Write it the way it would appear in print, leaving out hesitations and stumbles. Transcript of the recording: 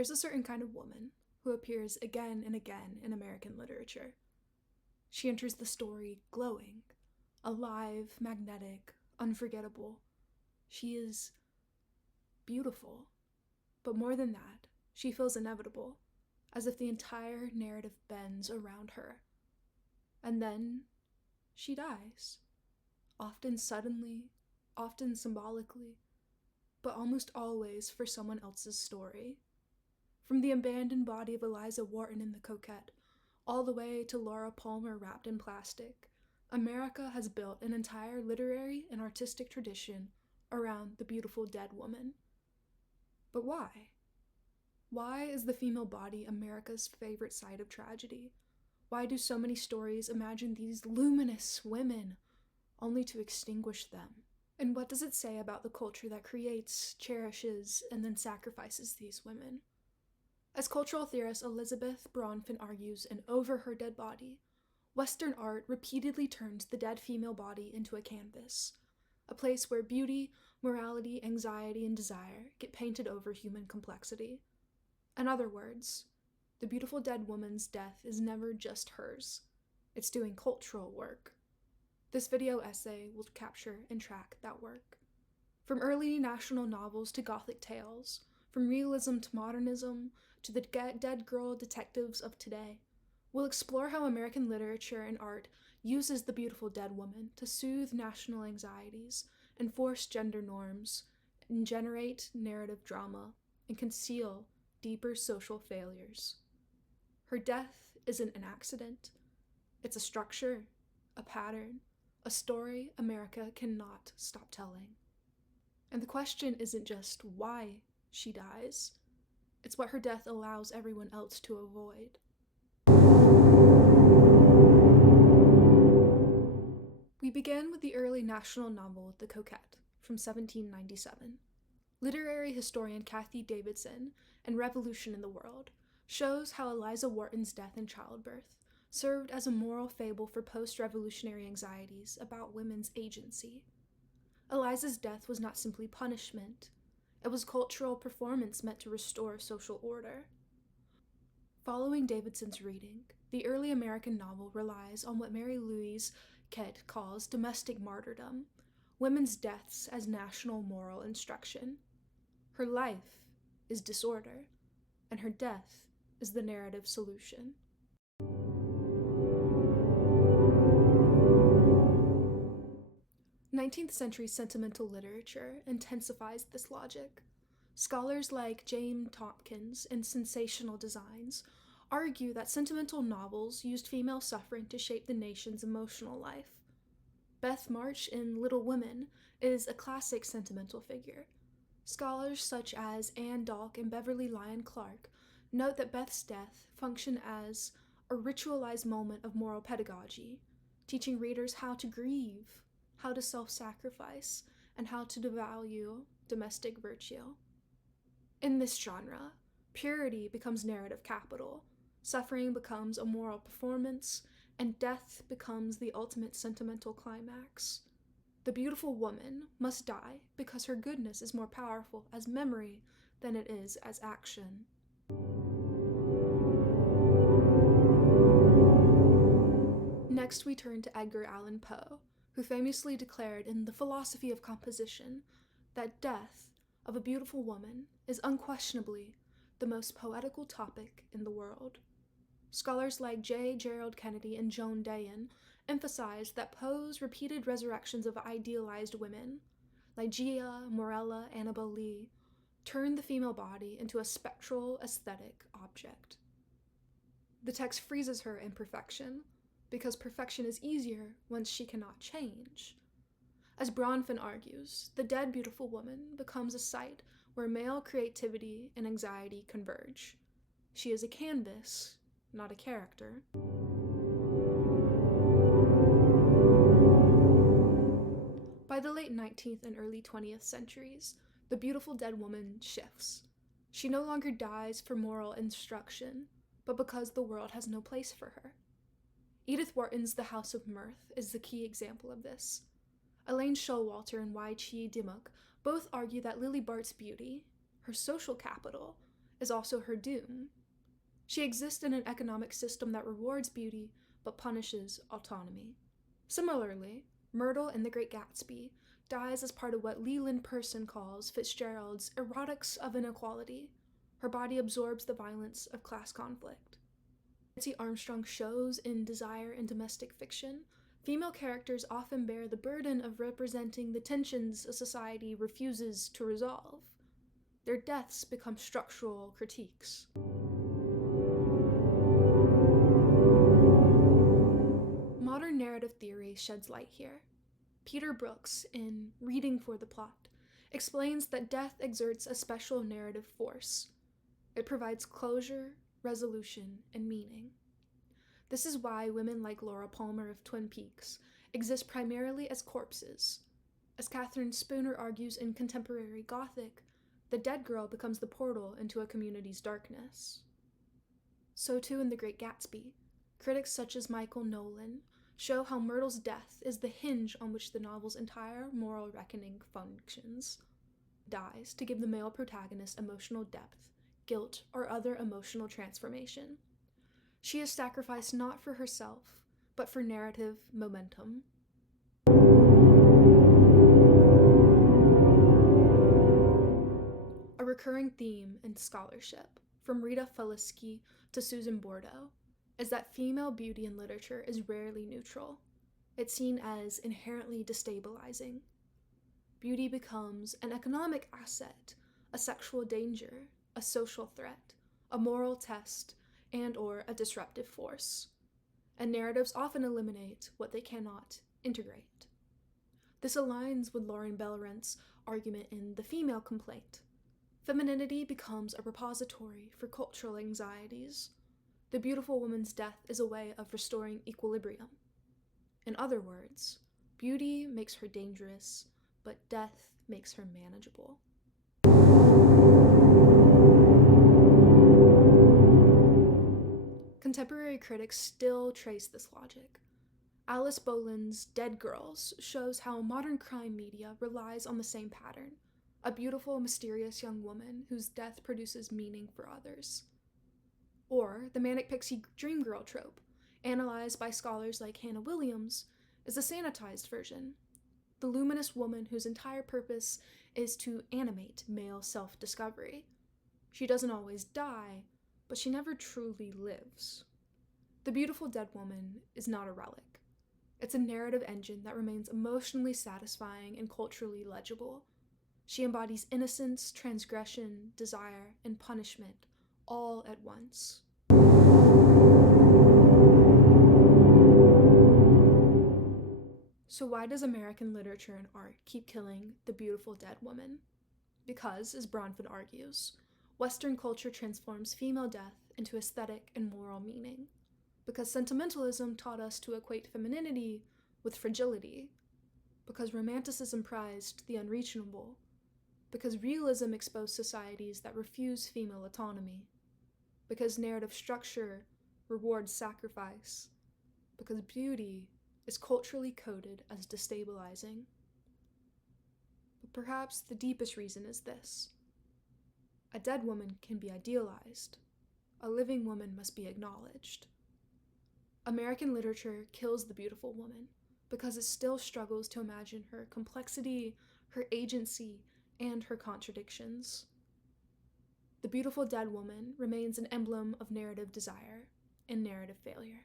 There's a certain kind of woman who appears again and again in American literature. She enters the story glowing, alive, magnetic, unforgettable. She is beautiful, but more than that, she feels inevitable, as if the entire narrative bends around her. And then she dies, often suddenly, often symbolically, but almost always for someone else's story. From the abandoned body of Eliza Wharton in The Coquette, all the way to Laura Palmer wrapped in plastic, America has built an entire literary and artistic tradition around the beautiful dead woman. But why? Why is the female body America's favorite side of tragedy? Why do so many stories imagine these luminous women, only to extinguish them? And what does it say about the culture that creates, cherishes, and then sacrifices these women? As cultural theorist Elisabeth Bronfen argues in Over Her Dead Body, Western art repeatedly turns the dead female body into a canvas, a place where beauty, morality, anxiety, and desire get painted over human complexity. In other words, the beautiful dead woman's death is never just hers. It's doing cultural work. This video essay will capture and track that work. From early national novels to Gothic tales, from realism to modernism, to the dead girl detectives of today, we'll explore how American literature and art uses the beautiful dead woman to soothe national anxieties, enforce gender norms, and generate narrative drama, and conceal deeper social failures. Her death isn't an accident. It's a structure, a pattern, a story America cannot stop telling. And the question isn't just why she dies, it's what her death allows everyone else to avoid. We begin with the early national novel The Coquette from 1797. Literary historian Kathy Davidson in Revolution in the World shows how Eliza Wharton's death in childbirth served as a moral fable for post-revolutionary anxieties about women's agency. Eliza's death was not simply punishment. It was cultural performance meant to restore social order. Following Davidson's reading, the early American novel relies on what Mary Louise Kett calls domestic martyrdom, women's deaths as national moral instruction. Her life is disorder, and her death is the narrative solution. Nineteenth-century sentimental literature intensifies this logic. Scholars like James Tompkins in Sensational Designs argue that sentimental novels used female suffering to shape the nation's emotional life. Beth March in Little Women is a classic sentimental figure. Scholars such as Anne Dalk and Beverly Lyon Clark note that Beth's death functioned as a ritualized moment of moral pedagogy, teaching readers how to grieve, how to self-sacrifice, and how to devalue domestic virtue. In this genre, purity becomes narrative capital, suffering becomes a moral performance, and death becomes the ultimate sentimental climax. The beautiful woman must die because her goodness is more powerful as memory than it is as action. Next, we turn to Edgar Allan Poe, who famously declared in The Philosophy of Composition that death of a beautiful woman is unquestionably the most poetical topic in the world. Scholars like J. Gerald Kennedy and Joan Dayan emphasized that Poe's repeated resurrections of idealized women, like Gia, Morella, Annabel Lee, turned the female body into a spectral aesthetic object. The text freezes her in perfection, because perfection is easier once she cannot change. As Bronfen argues, the dead beautiful woman becomes a site where male creativity and anxiety converge. She is a canvas, not a character. By the late 19th and early 20th centuries, the beautiful dead woman shifts. She no longer dies for moral instruction, but because the world has no place for her. Edith Wharton's The House of Mirth is the key example of this. Elaine Showalter and Y. Chi Dimmock both argue that Lily Bart's beauty, her social capital, is also her doom. She exists in an economic system that rewards beauty but punishes autonomy. Similarly, Myrtle in The Great Gatsby dies as part of what Leland Person calls Fitzgerald's erotics of inequality. Her body absorbs the violence of class conflict. Nancy Armstrong shows in Desire and Domestic Fiction, female characters often bear the burden of representing the tensions a society refuses to resolve. Their deaths become structural critiques. Modern narrative theory sheds light here. Peter Brooks, in Reading for the Plot, explains that death exerts a special narrative force. It provides closure, resolution, and meaning. This is why women like Laura Palmer of Twin Peaks exist primarily as corpses. As Catherine Spooner argues in contemporary Gothic, the dead girl becomes the portal into a community's darkness. So too in The Great Gatsby, critics such as Michael Nolan show how Myrtle's death is the hinge on which the novel's entire moral reckoning functions. Dies to give the male protagonist emotional depth, guilt, or other emotional transformation. She is sacrificed not for herself, but for narrative momentum. A recurring theme in scholarship, from Rita Feliski to Susan Bordeaux, is that female beauty in literature is rarely neutral. It's seen as inherently destabilizing. Beauty becomes an economic asset, a sexual danger, a social threat, a moral test, and/or a disruptive force. And narratives often eliminate what they cannot integrate. This aligns with Lauren Bellrent's argument in The Female Complaint. Femininity becomes a repository for cultural anxieties. The beautiful woman's death is a way of restoring equilibrium. In other words, beauty makes her dangerous, but death makes her manageable. Contemporary critics still trace this logic. Alice Bolin's Dead Girls shows how modern crime media relies on the same pattern, a beautiful, mysterious young woman whose death produces meaning for others. Or the manic pixie dream girl trope, analyzed by scholars like Hannah Williams, is a sanitized version. The luminous woman whose entire purpose is to animate male self-discovery. She doesn't always die, but she never truly lives. The beautiful dead woman is not a relic. It's a narrative engine that remains emotionally satisfying and culturally legible. She embodies innocence, transgression, desire, and punishment, all at once. So why does American literature and art keep killing the beautiful dead woman? Because, as Bronfen argues, Western culture transforms female death into aesthetic and moral meaning. Because sentimentalism taught us to equate femininity with fragility. Because Romanticism prized the unreachable. Because realism exposed societies that refuse female autonomy. Because narrative structure rewards sacrifice. Because beauty is culturally coded as destabilizing. But perhaps the deepest reason is this. A dead woman can be idealized. A living woman must be acknowledged. American literature kills the beautiful woman because it still struggles to imagine her complexity, her agency, and her contradictions. The beautiful dead woman remains an emblem of narrative desire and narrative failure.